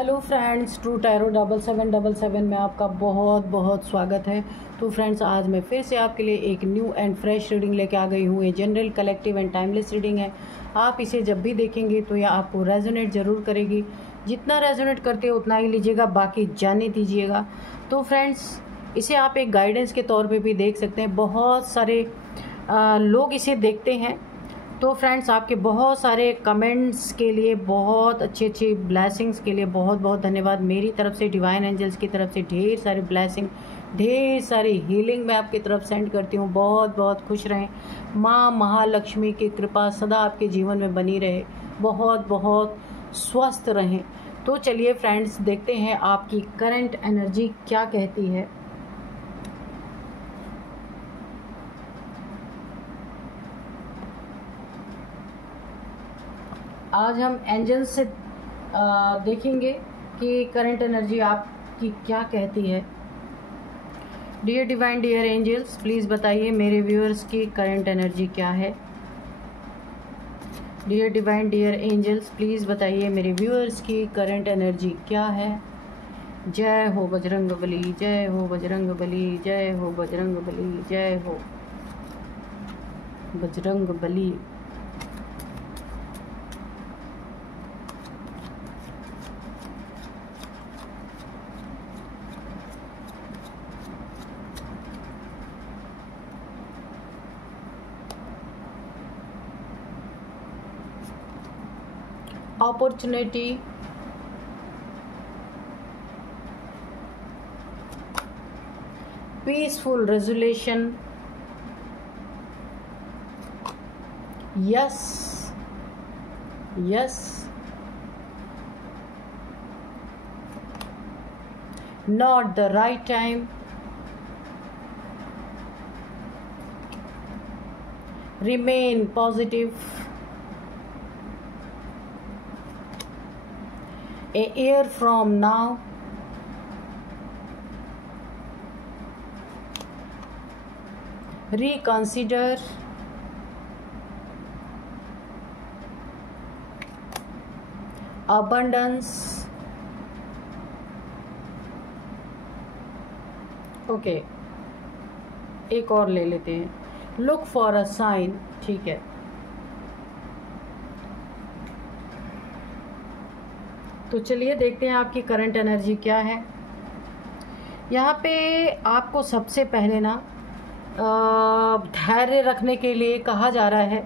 Hello friends, true tarot 7777 में आपका बहुत बहुत स्वागत है। तो फ्रेंड्स, आज मैं फिर से आपके लिए एक न्यू एंड फ्रेश रीडिंग लेके आ गई हूँ। ये general, collective and timeless reading है। आप इसे जब भी देखेंगे तो यह आपको रेजोनेट ज़रूर करेगी। जितना रेजोनेट करते हो उतना ही लीजिएगा, बाकी जाने दीजिएगा। तो फ्रेंड्स, इसे आप एक गाइडेंस के तौर पर भी देख सकते हैं। बहुत सारे लोग इसे देखते हैं। तो फ्रेंड्स, आपके बहुत सारे कमेंट्स के लिए, बहुत अच्छी अच्छी ब्लेसिंग्स के लिए बहुत बहुत धन्यवाद। मेरी तरफ से, डिवाइन एंजल्स की तरफ से ढेर सारी ब्लेसिंग, ढेर सारी हीलिंग मैं आपकी तरफ सेंड करती हूँ। बहुत बहुत खुश रहें। माँ महालक्ष्मी की कृपा सदा आपके जीवन में बनी रहे। बहुत बहुत स्वस्थ रहें। तो चलिए फ्रेंड्स, देखते हैं आपकी करंट एनर्जी क्या कहती है। आज हम एंजल्स से देखेंगे कि करंट एनर्जी आपकी क्या कहती है। Dear divine, dear angels, please बताइए मेरे व्यूअर्स की करंट एनर्जी क्या है। Dear divine, dear angels, please बताइए मेरे व्यूअर्स की करंट एनर्जी क्या है। जय हो बजरंग बली, जय हो बजरंग बली, जय हो बजरंग बली, जय हो Bajrang Bali. opportunity, peaceful resolution, yes, yes, not the right time, remain positive, a year from now, reconsider, abundance। Okay, एक और ले लेते हैं। Look for a sign. ठीक है, तो चलिए देखते हैं आपकी करंट एनर्जी क्या है। यहाँ पे आपको सबसे पहले ना धैर्य रखने के लिए कहा जा रहा है।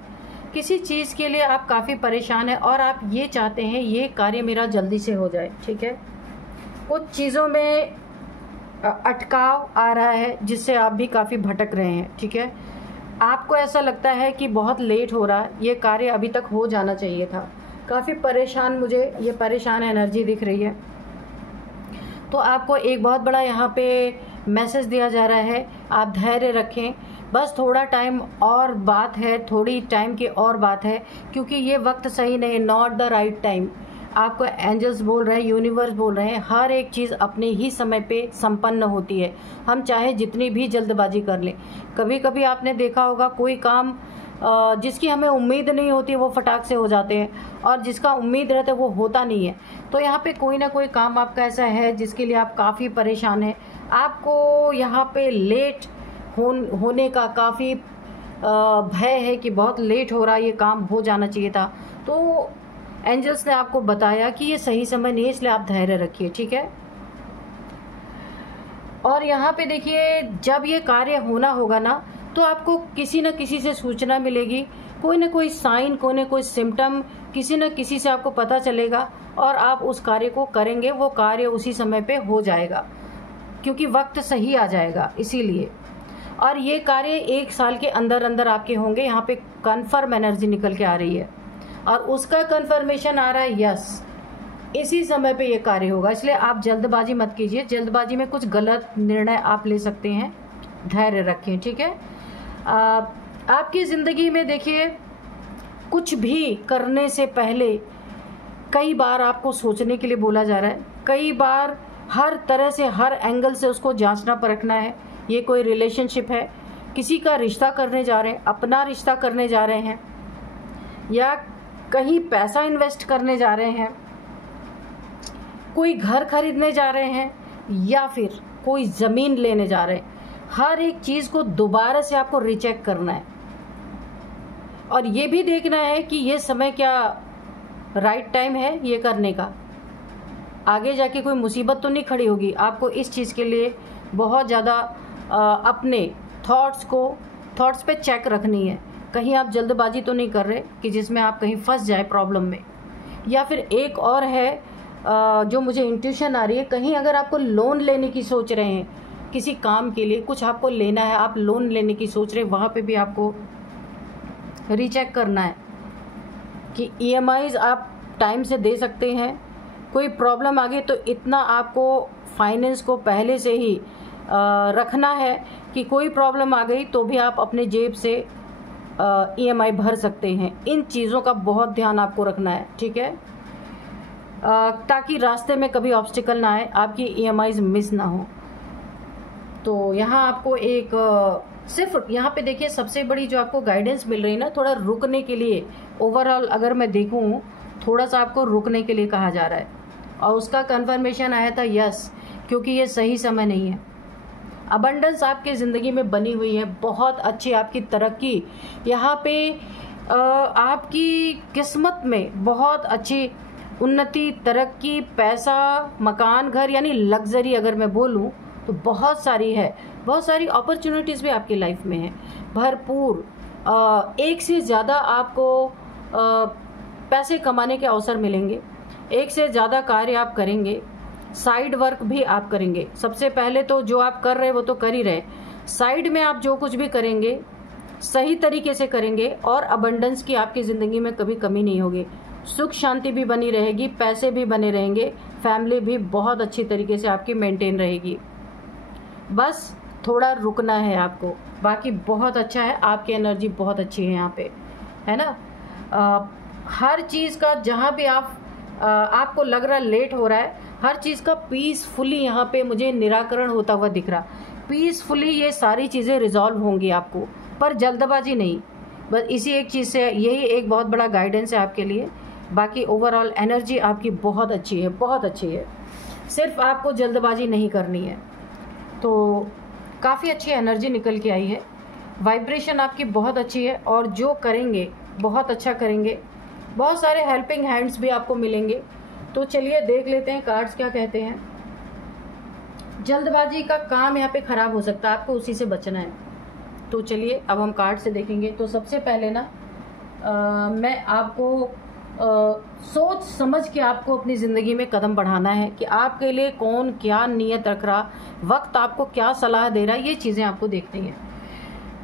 किसी चीज़ के लिए आप काफ़ी परेशान हैं और आप ये चाहते हैं ये कार्य मेरा जल्दी से हो जाए। ठीक है, कुछ चीज़ों में अटकाव आ रहा है जिससे आप भी काफ़ी भटक रहे हैं। ठीक है, आपको ऐसा लगता है कि बहुत लेट हो रहा है, ये कार्य अभी तक हो जाना चाहिए था। काफ़ी परेशान, मुझे ये परेशान एनर्जी दिख रही है। तो आपको एक बहुत बड़ा यहाँ पे मैसेज दिया जा रहा है, आप धैर्य रखें। बस थोड़ा टाइम और बात है, थोड़ी टाइम की और बात है, क्योंकि ये वक्त सही नहीं, नॉट द राइट टाइम। आपको एंजल्स बोल रहे हैं, यूनिवर्स बोल रहे हैं, हर एक चीज़ अपने ही समय पे संपन्न होती है। हम चाहे जितनी भी जल्दबाजी कर लें। कभी कभी आपने देखा होगा कोई काम जिसकी हमें उम्मीद नहीं होती वो फटाक से हो जाते हैं, और जिसका उम्मीद रहता है वो होता नहीं है। तो यहाँ पे कोई ना कोई काम आपका ऐसा है जिसके लिए आप काफ़ी परेशान हैं। आपको यहाँ पे लेट होने का काफ़ी भय है कि बहुत लेट हो रहा है, ये काम हो जाना चाहिए था। तो एंजल्स ने आपको बताया कि ये सही समय नहीं है, इसलिए आप धैर्य रखिए। ठीक है, और यहाँ पे देखिए, जब ये कार्य होना होगा ना, तो आपको किसी न किसी से सूचना मिलेगी, कोई ना कोई साइन, कोई ना कोई सिम्टम, किसी न किसी से आपको पता चलेगा और आप उस कार्य को करेंगे। वो कार्य उसी समय पे हो जाएगा, क्योंकि वक्त सही आ जाएगा इसीलिए। और ये कार्य 1 साल के अंदर अंदर आपके होंगे। यहाँ पे कन्फर्म एनर्जी निकल के आ रही है और उसका कन्फर्मेशन आ रहा है, यस, इसी समय पे ये कार्य होगा। इसलिए आप जल्दबाजी मत कीजिए। जल्दबाजी में कुछ गलत निर्णय आप ले सकते हैं। धैर्य रखें। ठीक है, आपकी ज़िंदगी में देखिए, कुछ भी करने से पहले कई बार आपको सोचने के लिए बोला जा रहा है। कई बार हर तरह से, हर एंगल से उसको जांचना परखना है। ये कोई रिलेशनशिप है, किसी का रिश्ता करने जा रहे हैं, अपना रिश्ता करने जा रहे हैं, या कहीं पैसा इन्वेस्ट करने जा रहे हैं, कोई घर खरीदने जा रहे हैं या फिर कोई ज़मीन लेने जा रहे हैं, हर एक चीज़ को दोबारा से आपको रिचेक करना है और ये भी देखना है कि ये समय क्या राइट टाइम है ये करने का, आगे जाके कोई मुसीबत तो नहीं खड़ी होगी। आपको इस चीज़ के लिए बहुत ज़्यादा अपने थॉट्स पे चेक रखनी है। कहीं आप जल्दबाजी तो नहीं कर रहे कि जिसमें आप कहीं फंस जाए प्रॉब्लम में। या फिर एक और है जो मुझे इंट्यूशन आ रही है, कहीं अगर आपको लोन लेने की सोच रहे हैं किसी काम के लिए, कुछ आपको लेना है, आप लोन लेने की सोच रहे हैं, वहाँ पे भी आपको रीचेक करना है कि EMIs आप टाइम से दे सकते हैं। कोई प्रॉब्लम आ गई तो इतना आपको फाइनेंस को पहले से ही रखना है कि कोई प्रॉब्लम आ गई तो भी आप अपने जेब से EMI भर सकते हैं। इन चीज़ों का बहुत ध्यान आपको रखना है, ठीक है, ताकि रास्ते में कभी ऑब्स्टिकल ना आए, आपकी EMIs मिस ना हो। तो यहाँ आपको एक सिर्फ यहाँ पे देखिए सबसे बड़ी जो आपको गाइडेंस मिल रही है ना, थोड़ा रुकने के लिए, ओवरऑल अगर मैं देखूँ थोड़ा सा आपको रुकने के लिए कहा जा रहा है और उसका कंफर्मेशन आया था यस, क्योंकि ये सही समय नहीं है। अबंडेंस आपके ज़िंदगी में बनी हुई है, बहुत अच्छी आपकी तरक्की, यहाँ पे आपकी किस्मत में बहुत अच्छी उन्नति, तरक्की, पैसा, मकान, घर, यानी लग्जरी अगर मैं बोलूँ तो बहुत सारी है। बहुत सारी अपॉर्चुनिटीज़ भी आपकी लाइफ में है भरपूर। एक से ज़्यादा आपको पैसे कमाने के अवसर मिलेंगे, एक से ज़्यादा कार्य आप करेंगे, साइड वर्क भी आप करेंगे। सबसे पहले तो जो आप कर रहे वो तो कर ही रहे, साइड में आप जो कुछ भी करेंगे सही तरीके से करेंगे और अबंडेंस की आपकी ज़िंदगी में कभी कमी नहीं होगी। सुख शांति भी बनी रहेगी, पैसे भी बने रहेंगे, फैमिली भी बहुत अच्छी तरीके से आपकी मेंटेन रहेगी। बस थोड़ा रुकना है आपको, बाकी बहुत अच्छा है, आपकी एनर्जी बहुत अच्छी है यहाँ पे, है ना। हर चीज़ का जहाँ भी आपको लग रहा लेट हो रहा है, हर चीज़ का पीसफुली यहाँ पे मुझे निराकरण होता हुआ दिख रहा। पीसफुली ये सारी चीज़ें रिजॉल्व होंगी आपको, पर जल्दबाजी नहीं। बस इसी एक चीज़ से, यही एक बहुत बड़ा गाइडेंस है आपके लिए। बाकी ओवरऑल एनर्जी आपकी बहुत अच्छी है, बहुत अच्छी है, सिर्फ आपको जल्दबाजी नहीं करनी है। तो काफ़ी अच्छी एनर्जी निकल के आई है, वाइब्रेशन आपकी बहुत अच्छी है और जो करेंगे बहुत अच्छा करेंगे। बहुत सारे हेल्पिंग हैंड्स भी आपको मिलेंगे। तो चलिए देख लेते हैं कार्ड्स क्या कहते हैं। जल्दबाजी का काम यहाँ पे ख़राब हो सकता है, आपको उसी से बचना है। तो चलिए अब हम कार्ड से देखेंगे। तो सबसे पहले ना मैं आपको सोच समझ के आपको अपनी ज़िंदगी में कदम बढ़ाना है कि आपके लिए कौन क्या नीयत रख रहा, वक्त आपको क्या सलाह दे रहा है, ये चीज़ें आपको देखनी है।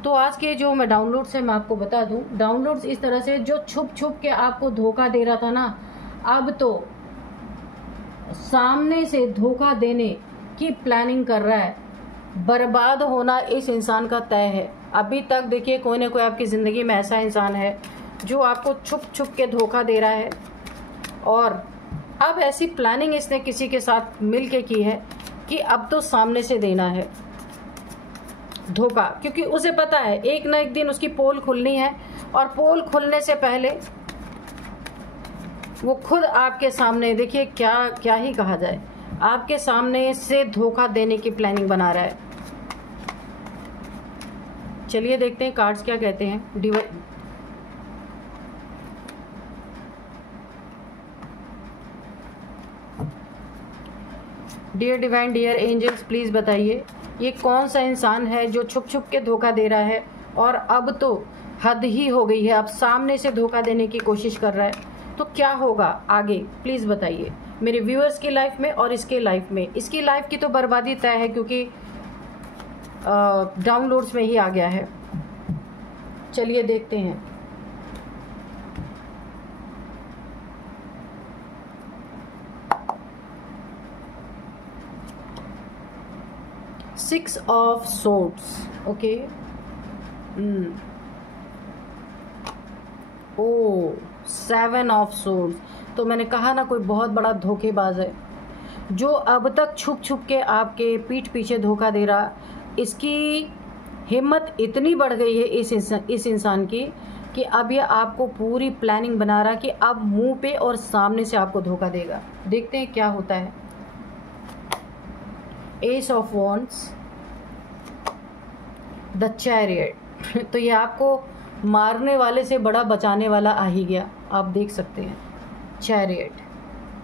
तो आज के जो मैं डाउनलोड्स है मैं आपको बता दूं, डाउनलोड्स इस तरह से जो छुप छुप के आपको धोखा दे रहा था ना, अब तो सामने से धोखा देने की प्लानिंग कर रहा है। बर्बाद होना इस इंसान का तय है। अभी तक देखिए कोई ना कोई आपकी ज़िंदगी में ऐसा इंसान है जो आपको छुप छुप के धोखा दे रहा है और अब ऐसी प्लानिंग इसने किसी के साथ मिल के की है कि अब तो सामने से देना है धोखा, क्योंकि उसे पता है एक ना एक दिन उसकी पोल खुलनी है और पोल खुलने से पहले वो खुद आपके सामने, देखिए क्या ही कहा जाए, आपके सामने से धोखा देने की प्लानिंग बना रहा है। चलिए देखते हैं कार्ड्स क्या कहते हैं। Dear divine, dear angels, please बताइए ये कौन सा इंसान है जो छुप छुप के धोखा दे रहा है और अब तो हद ही हो गई है, अब सामने से धोखा देने की कोशिश कर रहा है। तो क्या होगा आगे, प्लीज़ बताइए मेरे व्यूअर्स की लाइफ में और इसके लाइफ में। इसकी लाइफ की तो बर्बादी तय है क्योंकि डाउनलोड्स में ही आ गया है। चलिए देखते हैं। Six of swords, okay. Oh, seven of swords. तो मैंने कहा ना कोई बहुत बड़ा धोखेबाज है जो अब तक छुप छुप के आपके पीठ पीछे धोखा दे रहा। इसकी हिम्मत इतनी बढ़ गई है इस इंसान की कि अब ये आपको पूरी प्लानिंग बना रहा कि अब मुंह पे और सामने से आपको धोखा देगा। देखते हैं क्या होता है। S of wands, the chariot. तो ये आपको मारने वाले से बड़ा बचाने वाला आ ही गया, आप देख सकते हैं। चैरियट,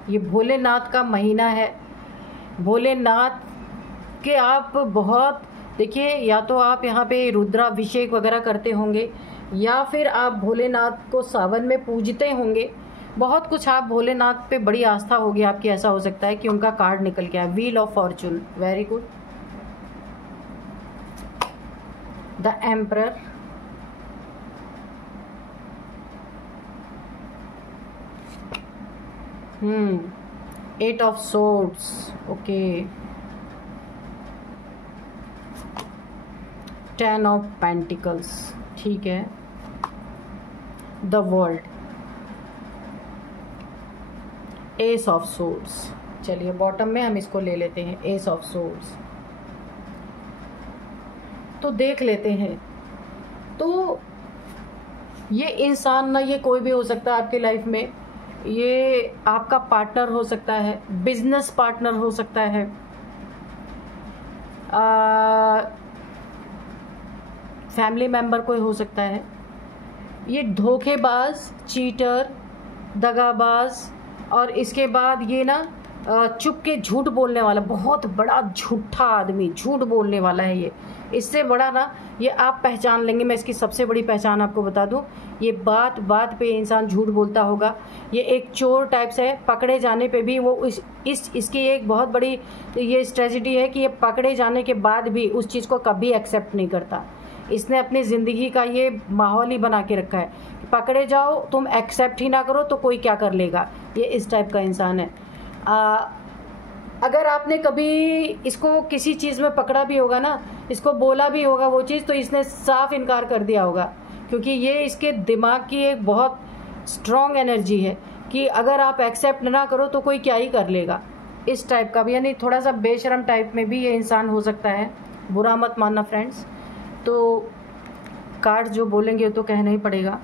ये भोलेनाथ का महीना है। भोलेनाथ के आप बहुत देखिए, या तो आप यहाँ पे रुद्राभिषेक वगैरह करते होंगे, या फिर आप भोलेनाथ को सावन में पूजते होंगे। बहुत कुछ आप भोलेनाथ पे बड़ी आस्था होगी आपकी। ऐसा हो सकता है कि उनका कार्ड निकल के आया, wheel of fortune. Very good. The emperor, eight of swords, okay. 10 of pentacles, ठीक है। The world, ace of swords. चलिए बॉटम में हम इसको ले लेते हैं, एस ऑफ सोर्ड्स। तो देख लेते हैं। तो ये इंसान ना, ये कोई भी हो सकता है आपकी लाइफ में। ये आपका पार्टनर हो सकता है, बिजनेस पार्टनर हो सकता है, फैमिली मेंबर कोई हो सकता है। ये धोखेबाज, चीटर, दगाबाज, और इसके बाद ये ना चुप के झूठ बोलने वाला, बहुत बड़ा झूठा आदमी, झूठ बोलने वाला है ये। इससे बड़ा ना ये आप पहचान लेंगे। मैं इसकी सबसे बड़ी पहचान आपको बता दूं, ये बात बात पे इंसान झूठ बोलता होगा। ये एक चोर टाइप से है, पकड़े जाने पे भी वो इसकी एक बहुत बड़ी ये स्ट्रेटजी है कि ये पकड़े जाने के बाद भी उस चीज़ को कभी एक्सेप्ट नहीं करता। इसने अपनी ज़िंदगी का ये माहौल ही बना के रखा है, पकड़े जाओ, तुम एक्सेप्ट ही ना करो तो कोई क्या कर लेगा। ये इस टाइप का इंसान है। अगर आपने कभी इसको किसी चीज़ में पकड़ा भी होगा ना, इसको बोला भी होगा वो चीज़, तो इसने साफ इनकार कर दिया होगा, क्योंकि ये इसके दिमाग की एक बहुत स्ट्रॉन्ग एनर्जी है कि अगर आप एक्सेप्ट ना करो तो कोई क्या ही कर लेगा। इस टाइप का भी, यानी थोड़ा सा बेशरम टाइप में भी ये इंसान हो सकता है। बुरा मत मानना फ्रेंड्स। तो कार्ड जो बोलेंगे तो कहना ही पड़ेगा।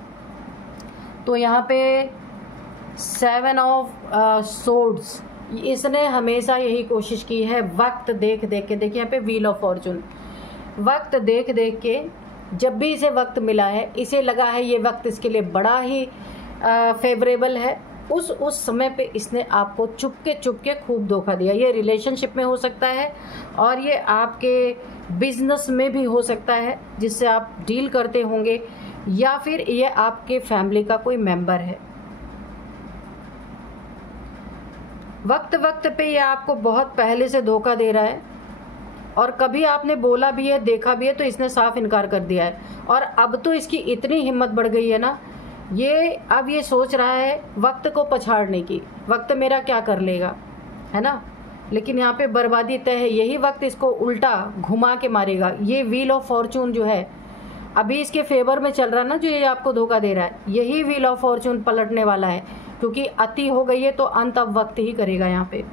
तो यहाँ पे 7 ऑफ सोर्ड्स, इसने हमेशा यही कोशिश की है, वक्त देख देख के। देखिए यहाँ पे व्हील ऑफ फॉर्चून, वक्त देख देख के जब भी इसे वक्त मिला है, इसे लगा है ये वक्त इसके लिए बड़ा ही फेवरेबल है, उस समय पे इसने आपको चुपके खूब धोखा दिया। ये रिलेशनशिप में हो सकता है और ये आपके बिजनेस में भी हो सकता है जिससे आप डील करते होंगे, या फिर ये आपके फैमिली का कोई मेंबर है। वक्त पे ये आपको बहुत पहले से धोखा दे रहा है, और कभी आपने बोला भी है, देखा भी है, तो इसने साफ इनकार कर दिया है। और अब तो इसकी इतनी हिम्मत बढ़ गई है ना, अब ये सोच रहा है वक्त को पछाड़ने की, वक्त मेरा क्या कर लेगा, है ना। लेकिन यहाँ पे बर्बादी तय है। यही वक्त इसको उल्टा घुमा के मारेगा। ये व्हील ऑफ फॉर्चून जो है अभी इसके फेवर में चल रहा है ना, जो ये आपको धोखा दे रहा है, यही व्हील ऑफ फॉर्चून पलटने वाला है, क्योंकि अति हो गई है तो अंत अब वक्त ही करेगा। यहाँ पे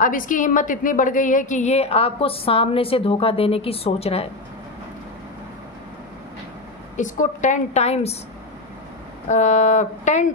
अब इसकी हिम्मत इतनी बढ़ गई है कि ये आपको सामने से धोखा देने की सोच रहा है। इसको 10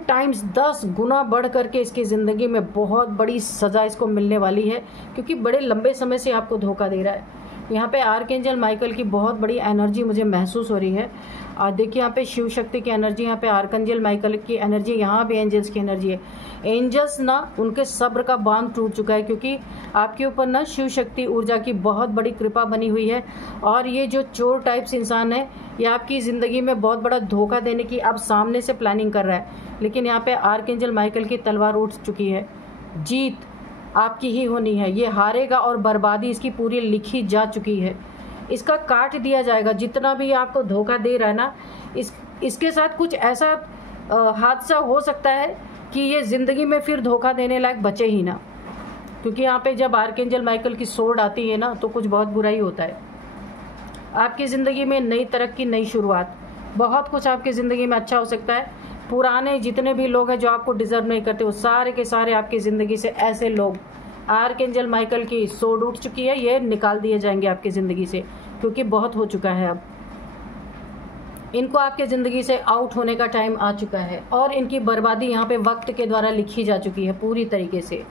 टाइम्स 10 गुना बढ़ करके इसकी ज़िंदगी में बहुत बड़ी सज़ा इसको मिलने वाली है, क्योंकि बड़े लंबे समय से आपको धोखा दे रहा है। यहाँ पे आर्कएंजल माइकल की बहुत बड़ी एनर्जी मुझे महसूस हो रही है। और देखिए यहाँ पे शिव शक्ति की एनर्जी, यहाँ पे आर्कएंजल माइकल की एनर्जी, यहाँ भी एंजल्स की एनर्जी है। एंजल्स ना, उनके सब्र का बांध टूट चुका है, क्योंकि आपके ऊपर ना शिव शक्ति ऊर्जा की बहुत बड़ी कृपा बनी हुई है। और ये जो चोर टाइप्स इंसान है, ये आपकी ज़िंदगी में बहुत बड़ा धोखा देने की अब सामने से प्लानिंग कर रहा है। लेकिन यहाँ पे आर्कएंजल माइकल की तलवार उठ चुकी है, जीत आपकी ही होनी है। ये हारेगा और बर्बादी इसकी पूरी लिखी जा चुकी है। इसका काट दिया जाएगा। जितना भी आपको धोखा दे रहा है ना, इसके साथ कुछ ऐसा हादसा हो सकता है कि ये ज़िंदगी में फिर धोखा देने लायक बचे ही ना, क्योंकि यहाँ पे जब आर्कएंजल माइकल की सोर्ड आती है ना, तो कुछ बहुत बुरा ही होता है। आपकी ज़िंदगी में नई तरक्की, नई शुरुआत, बहुत कुछ आपकी ज़िंदगी में अच्छा हो सकता है। पुराने जितने भी लोग हैं जो आपको डिजर्व नहीं करते, वो सारे के सारे आपकी ज़िंदगी से ऐसे लोग, आर्कएंजल माइकल की सोर्ड उठ चुकी है, ये निकाल दिए जाएंगे आपकी ज़िंदगी से, क्योंकि बहुत हो चुका है अब। इनको आपके ज़िंदगी से आउट होने का टाइम आ चुका है और इनकी बर्बादी यहाँ पे वक्त के द्वारा लिखी जा चुकी है पूरी तरीके से।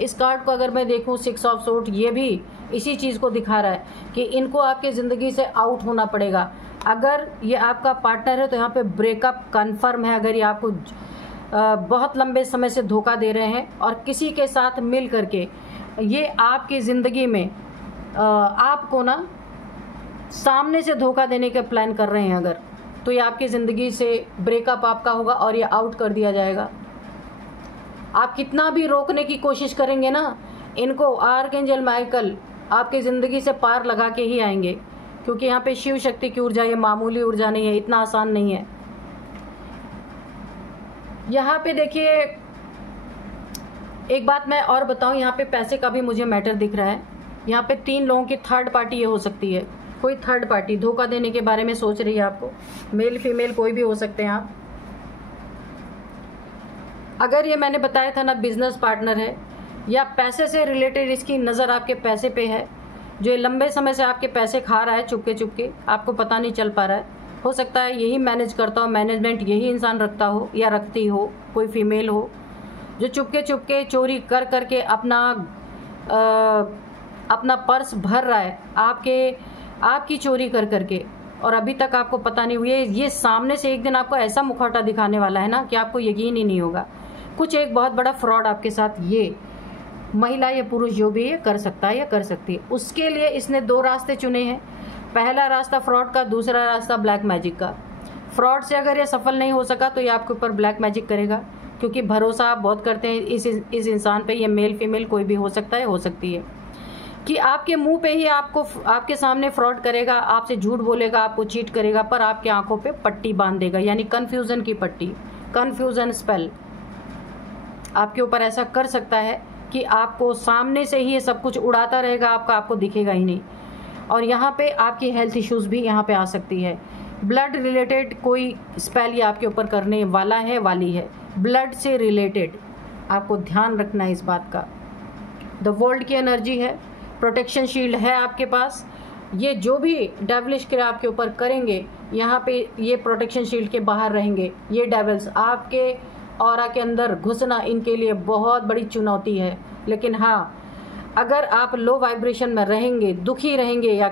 इस कार्ड को अगर मैं देखूँ 6 ऑफ सोर्ड, ये भी इसी चीज़ को दिखा रहा है कि इनको आपके ज़िंदगी से आउट होना पड़ेगा। अगर ये आपका पार्टनर है तो यहाँ पे ब्रेकअप कन्फर्म है। अगर ये आपको बहुत लंबे समय से धोखा दे रहे हैं और किसी के साथ मिल करके ये आपकी ज़िंदगी में आपको ना सामने से धोखा देने के प्लान कर रहे हैं अगर, तो ये आपकी ज़िंदगी से ब्रेकअप आपका होगा और ये आउट कर दिया जाएगा। आप कितना भी रोकने की कोशिश करेंगे ना, इनको आर्कएंजल माइकल आपकी ज़िंदगी से पार लगा के ही आएंगे, क्योंकि यहाँ पे शिव शक्ति की ऊर्जा, ये मामूली ऊर्जा नहीं है, इतना आसान नहीं है। यहाँ पे देखिए एक बात मैं और बताऊँ, यहाँ पे पैसे का भी मुझे मैटर दिख रहा है। यहाँ पे 3 लोगों की थर्ड पार्टी ये हो सकती है। कोई थर्ड पार्टी धोखा देने के बारे में सोच रही है आपको, मेल फीमेल कोई भी हो सकते हैं आप। अगर ये मैंने बताया था ना बिजनेस पार्टनर है या पैसे से रिलेटेड, इसकी नज़र आपके पैसे पे है, जो लंबे समय से आपके पैसे खा रहा है चुपके चुपके, आपको पता नहीं चल पा रहा है। हो सकता है यही मैनेज करता हो, मैनेजमेंट यही इंसान रखता हो या रखती हो, कोई फीमेल हो जो चुपके चुपके चोरी कर करके अपना पर्स भर रहा है आपकी चोरी कर करके, और अभी तक आपको पता नहीं हुई है। ये सामने से एक दिन आपको ऐसा मुखौटा दिखाने वाला है ना कि आपको यकीन ही नहीं होगा। कुछ एक बहुत बड़ा फ्रॉड आपके साथ ये महिला या पुरुष जो भी है कर सकता है या कर सकती है। उसके लिए इसने 2 रास्ते चुने हैं। पहला रास्ता फ्रॉड का, दूसरा रास्ता ब्लैक मैजिक का। फ्रॉड से अगर ये सफल नहीं हो सका तो ये आपके ऊपर ब्लैक मैजिक करेगा, क्योंकि भरोसा आप बहुत करते हैं इस इंसान पे। ये मेल फीमेल कोई भी हो सकता है, हो सकती है कि आपके मुंह पे ही आपके सामने फ्रॉड करेगा, आपसे झूठ बोलेगा, आपको चीट करेगा, पर आपके आंखों पे पट्टी बांध देगा, यानी कन्फ्यूजन की पट्टी, कन्फ्यूजन स्पेल आपके ऊपर ऐसा कर सकता है कि आपको सामने से ही ये सब कुछ उड़ाता रहेगा, आपको दिखेगा ही नहीं। और यहाँ पे आपकी हेल्थ इश्यूज भी यहाँ पे आ सकती है। ब्लड रिलेटेड कोई स्पेल ये आपके ऊपर करने वाला है, वाली है, ब्लड से रिलेटेड, आपको ध्यान रखना है इस बात का। द वर्ल्ड की एनर्जी है, प्रोटेक्शन शील्ड है आपके पास। ये जो भी डेविलिश क्रिया आपके ऊपर करेंगे, यहाँ पे ये प्रोटेक्शन शील्ड के बाहर रहेंगे। ये डेविल्स आपके ऑरा के अंदर घुसना इनके लिए बहुत बड़ी चुनौती है। लेकिन हाँ, अगर आप लो वाइब्रेशन में रहेंगे, दुखी रहेंगे, या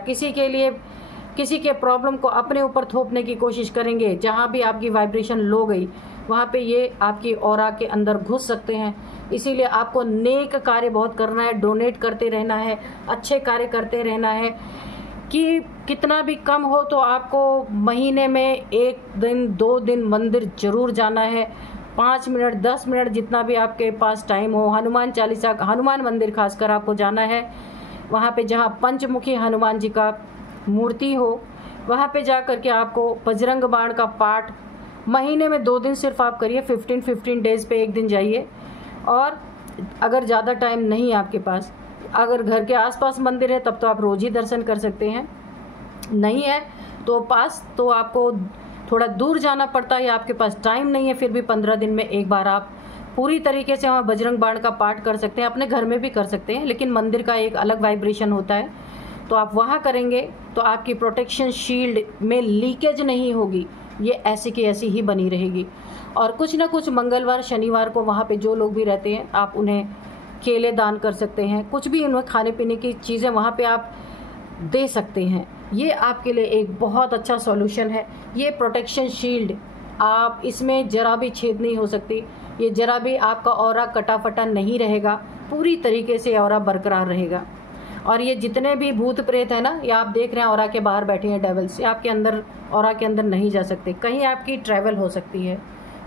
किसी के प्रॉब्लम को अपने ऊपर थोपने की कोशिश करेंगे, जहाँ भी आपकी वाइब्रेशन लो गई वहाँ पे ये आपकी ऑरा के अंदर घुस सकते हैं। इसीलिए आपको नेक कार्य बहुत करना है, डोनेट करते रहना है, अच्छे कार्य करते रहना है। कि कितना भी कम हो तो आपको महीने में 1 दिन 2 दिन मंदिर जरूर जाना है। 5 मिनट 10 मिनट जितना भी आपके पास टाइम हो, हनुमान चालीसा, हनुमान मंदिर खासकर आपको जाना है। वहाँ पे जहाँ पंचमुखी हनुमान जी का मूर्ति हो, वहाँ पे जा कर के आपको बजरंग बाण का पाठ महीने में 2 दिन सिर्फ आप करिए। 15 डेज़ पे 1 दिन जाइए। और अगर ज़्यादा टाइम नहीं है आपके पास, अगर घर के आसपास मंदिर है तब तो आप रोज़ ही दर्शन कर सकते हैं, नहीं है तो तो आपको थोड़ा दूर जाना पड़ता है, या आपके पास टाइम नहीं है, फिर भी 15 दिन में एक बार आप पूरी तरीके से वहाँ बजरंग बाण का पाठ कर सकते हैं। अपने घर में भी कर सकते हैं, लेकिन मंदिर का एक अलग वाइब्रेशन होता है, तो आप वहाँ करेंगे तो आपकी प्रोटेक्शन शील्ड में लीकेज नहीं होगी, ये ऐसी की ऐसी ही बनी रहेगी। और कुछ ना कुछ मंगलवार शनिवार को वहाँ पे जो लोग भी रहते हैं, आप उन्हें केले दान कर सकते हैं, कुछ भी उन्हें खाने पीने की चीज़ें वहाँ पे आप दे सकते हैं। ये आपके लिए एक बहुत अच्छा सॉल्यूशन है। ये प्रोटेक्शन शील्ड, आप इसमें जरा भी छेद नहीं हो सकती, ये जरा भी आपका ऑरा कटा फटा नहीं रहेगा, पूरी तरीके से ऑरा बरकरार रहेगा। और ये जितने भी भूत प्रेत है ना, ये आप देख रहे हैं ऑरा के बाहर बैठे हैं डेविल्स, ये आपके अंदर ऑरा के अंदर नहीं जा सकते। कहीं आपकी ट्रैवल हो सकती है,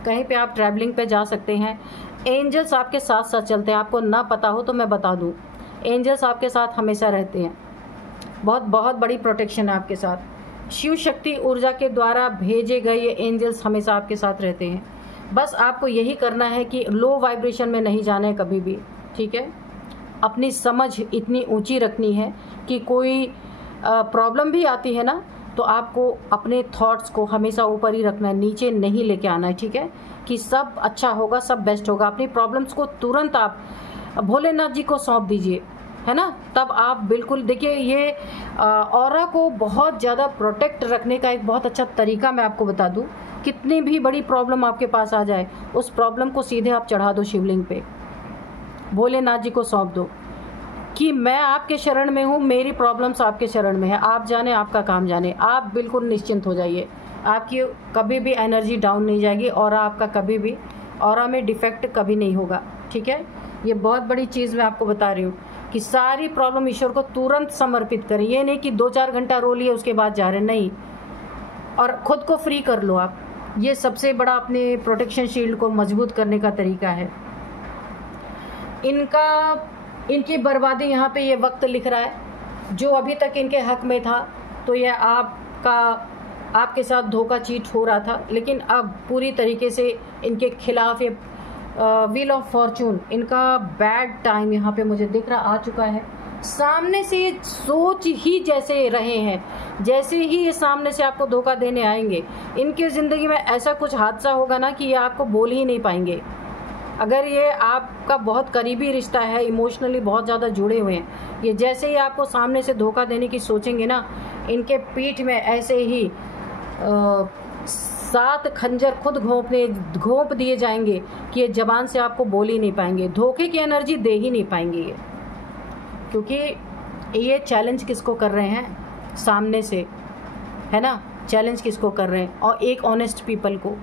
कहीं पे आप ट्रैवलिंग पे जा सकते हैं। एंजल्स आपके साथ साथ चलते हैं, आपको ना पता हो तो मैं बता दूं, एंजल्स आपके साथ हमेशा रहते हैं। बहुत बड़ी प्रोटेक्शन है आपके साथ। शिव शक्ति ऊर्जा के द्वारा भेजे गए ये एंजल्स हमेशा आपके साथ रहते हैं। बस आपको यही करना है कि लो वाइब्रेशन में नहीं जाना है कभी भी, ठीक है। अपनी समझ इतनी ऊंची रखनी है कि कोई प्रॉब्लम भी आती है ना, तो आपको अपने थॉट्स को हमेशा ऊपर ही रखना है, नीचे नहीं लेके आना है, ठीक है। कि सब अच्छा होगा, सब बेस्ट होगा। अपनी प्रॉब्लम्स को तुरंत आप भोलेनाथ जी को सौंप दीजिए, है ना, तब आप बिल्कुल देखिए ये ऑरा को बहुत ज़्यादा प्रोटेक्ट रखने का एक बहुत अच्छा तरीका मैं आपको बता दूं। कितनी भी बड़ी प्रॉब्लम आपके पास आ जाए, उस प्रॉब्लम को सीधे आप चढ़ा दो शिवलिंग पे, भोलेनाथ जी को सौंप दो कि मैं आपके शरण में हूँ, मेरी प्रॉब्लम्स आपके शरण में है, आप जाने, आपका काम जाने। आप बिल्कुल निश्चिंत हो जाइए, आपकी कभी भी एनर्जी डाउन नहीं जाएगी, और आपका कभी भी ऑरा में डिफेक्ट कभी नहीं होगा। ठीक है, ये बहुत बड़ी चीज़ मैं आपको बता रही हूँ कि सारी प्रॉब्लम ईश्वर को तुरंत समर्पित करें। ये नहीं कि 2-4 घंटा रो लिए उसके बाद जा रहे, नहीं। और खुद को फ्री कर लो आप, ये सबसे बड़ा अपने प्रोटेक्शन शील्ड को मजबूत करने का तरीका है। इनकी बर्बादी यहाँ पे ये वक्त लिख रहा है, जो अभी तक इनके हक में था तो ये आपके साथ धोखा चीट हो रहा था, लेकिन अब पूरी तरीके से इनके खिलाफ ये व्हील ऑफ फॉर्चून, इनका बैड टाइम यहाँ पे मुझे दिख रहा आ चुका है। सामने से ये सोच ही जैसे रहे हैं, जैसे ही ये सामने से आपको धोखा देने आएंगे, इनके ज़िंदगी में ऐसा कुछ हादसा होगा ना कि ये आपको बोल ही नहीं पाएंगे। अगर ये आपका बहुत करीबी रिश्ता है, इमोशनली बहुत ज़्यादा जुड़े हुए हैं, ये जैसे ही आपको सामने से धोखा देने की सोचेंगे ना, इनके पीठ में ऐसे ही 7 खंजर खुद घोंप दिए जाएंगे कि ये जबान से आपको बोल ही नहीं पाएंगे, धोखे की एनर्जी दे ही नहीं पाएंगे ये। क्योंकि ये चैलेंज किसको कर रहे हैं सामने से, है ना, चैलेंज किसको कर रहे हैं, और एक ऑनेस्ट पीपल को।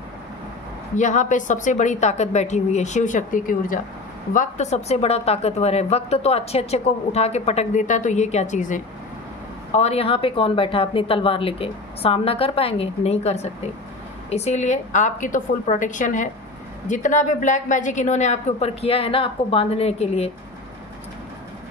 यहाँ पे सबसे बड़ी ताकत बैठी हुई है, शिव शक्ति की ऊर्जा। वक्त सबसे बड़ा ताकतवर है, वक्त तो अच्छे को उठा के पटक देता है, तो ये क्या चीज़ है। और यहाँ पे कौन बैठा है अपनी तलवार लेके, सामना कर पाएंगे, नहीं कर सकते। इसीलिए आपकी तो फुल प्रोटेक्शन है। जितना भी ब्लैक मैजिक इन्होंने आपके ऊपर किया है ना, आपको बांधने के लिए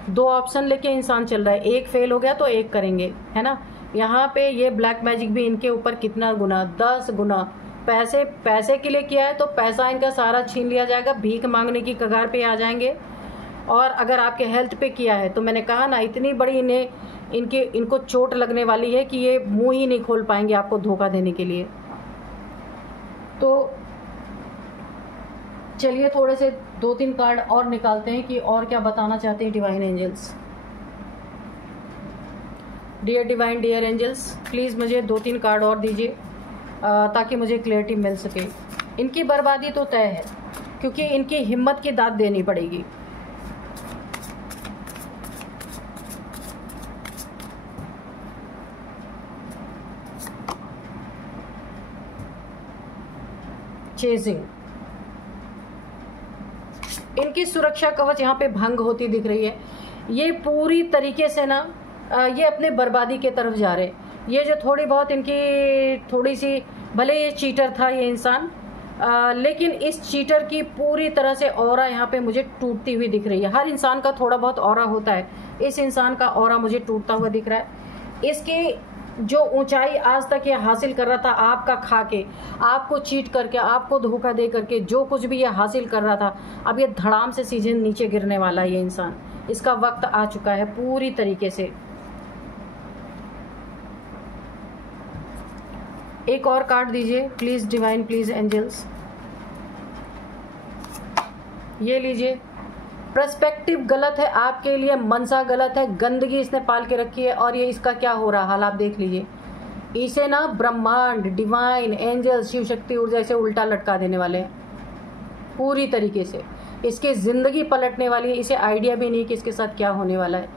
2 ऑप्शन लेके इंसान चल रहा है, एक फेल हो गया तो एक करेंगे, है ना। यहाँ पे ये ब्लैक मैजिक भी इनके ऊपर कितना गुना, 10 गुना पैसे के लिए किया है, तो पैसा इनका सारा छीन लिया जाएगा, भीख मांगने की कगार पे आ जाएंगे। और अगर आपके हेल्थ पे किया है तो मैंने कहा ना, इतनी बड़ी इनको चोट लगने वाली है कि ये मुंह ही नहीं खोल पाएंगे आपको धोखा देने के लिए। तो चलिए थोड़े से 2-3 कार्ड और निकालते हैं कि और क्या बताना चाहते हैं divine angels. Dear angels, please मुझे 2-3 कार्ड और दीजिए ताकि मुझे क्लैरिटी मिल सके। इनकी बर्बादी तो तय है, क्योंकि इनकी हिम्मत की दाद देनी पड़ेगी। चेजिंग, इनकी सुरक्षा कवच यहाँ पे भंग होती दिख रही है। ये पूरी तरीके से ना ये अपने बर्बादी के तरफ जा रहे हैं। ये जो थोड़ी बहुत इनकी थोड़ी सी, भले ये चीटर था ये इंसान, लेकिन इस चीटर की पूरी तरह से ऑरा यहाँ पे मुझे टूटती हुई दिख रही है। हर इंसान का थोड़ा बहुत ऑरा होता है, इस इंसान का ऑरा मुझे टूटता हुआ दिख रहा है। इसकी जो ऊंचाई आज तक ये हासिल कर रहा था, आपका खा के, आपको चीट करके, आपको धोखा दे करके, जो कुछ भी ये हासिल कर रहा था, अब ये धड़ाम से सीधे नीचे गिरने वाला है ये इंसान। इसका वक्त आ चुका है पूरी तरीके से। एक और कार्ड दीजिए प्लीज डिवाइन, प्लीज एंजल्स। ये लीजिए। पर्सपेक्टिव गलत है आपके लिए, मनसा गलत है, गंदगी इसने पाल के रखी है, और ये इसका क्या हो रहा हाल आप देख लीजिए। इसे ना ब्रह्मांड, डिवाइन, एंजल, शिव शक्ति ऊर्जा इसे उल्टा लटका देने वाले हैं पूरी तरीके से। इसकी ज़िंदगी पलटने वाली है, इसे आइडिया भी नहीं कि इसके साथ क्या होने वाला है,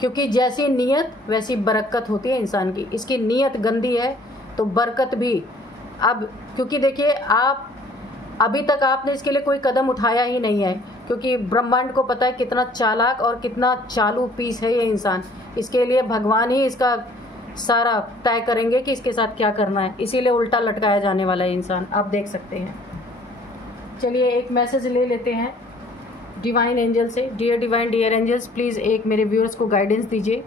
क्योंकि जैसी नीयत वैसी बरकत होती है इंसान की। इसकी नीयत गंदी है तो बरकत भी। अब क्योंकि देखिए, आप अभी तक आपने इसके लिए कोई कदम उठाया ही नहीं है, क्योंकि ब्रह्मांड को पता है कितना चालाक और कितना चालू पीस है ये इंसान। इसके लिए भगवान ही इसका सारा तय करेंगे कि इसके साथ क्या करना है, इसीलिए उल्टा लटकाया जाने वाला है इंसान, आप देख सकते हैं। चलिए एक मैसेज ले लेते हैं डिवाइन एंजल से। Dear divine, dear angels, please एक मेरे व्यूअर्स को गाइडेंस दीजिए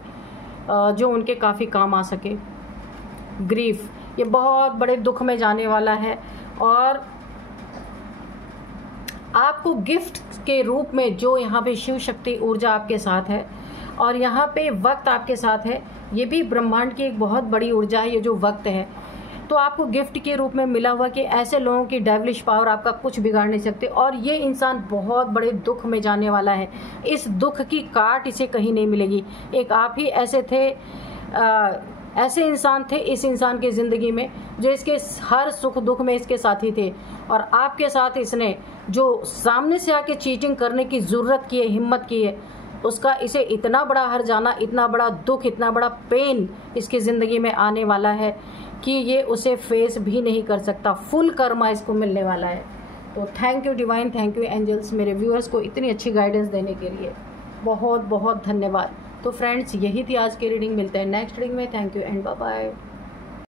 जो उनके काफ़ी काम आ सके। ग्रीफ, ये बहुत बड़े दुख में जाने वाला है, और आपको गिफ्ट के रूप में जो यहाँ पे शिव शक्ति ऊर्जा आपके साथ है, और यहाँ पे वक्त आपके साथ है, ये भी ब्रह्मांड की एक बहुत बड़ी ऊर्जा है। ये जो वक्त है, तो आपको गिफ्ट के रूप में मिला हुआ कि ऐसे लोगों की डेविलिश पावर आपका कुछ बिगाड़ नहीं सकते, और ये इंसान बहुत बड़े दुख में जाने वाला है। इस दुख की काट इसे कहीं नहीं मिलेगी। एक आप ही ऐसे थे, ऐसे इंसान थे इस इंसान की ज़िंदगी में जो इसके हर सुख दुख में इसके साथी थे, और आपके साथ इसने जो सामने से आके चीटिंग करने की ज़रूरत की है, हिम्मत की है, उसका इसे इतना बड़ा हर जाना, इतना बड़ा दुख, इतना बड़ा पेन इसकी ज़िंदगी में आने वाला है कि ये उसे फेस भी नहीं कर सकता। फुल कर्मा इसको मिलने वाला है। तो thank you divine, thank you angels, मेरे व्यूअर्स को इतनी अच्छी गाइडेंस देने के लिए बहुत बहुत धन्यवाद। तो फ्रेंड्स, यही थी आज की रीडिंग। मिलते हैं नेक्स्ट रीडिंग में। Thank you and bye bye.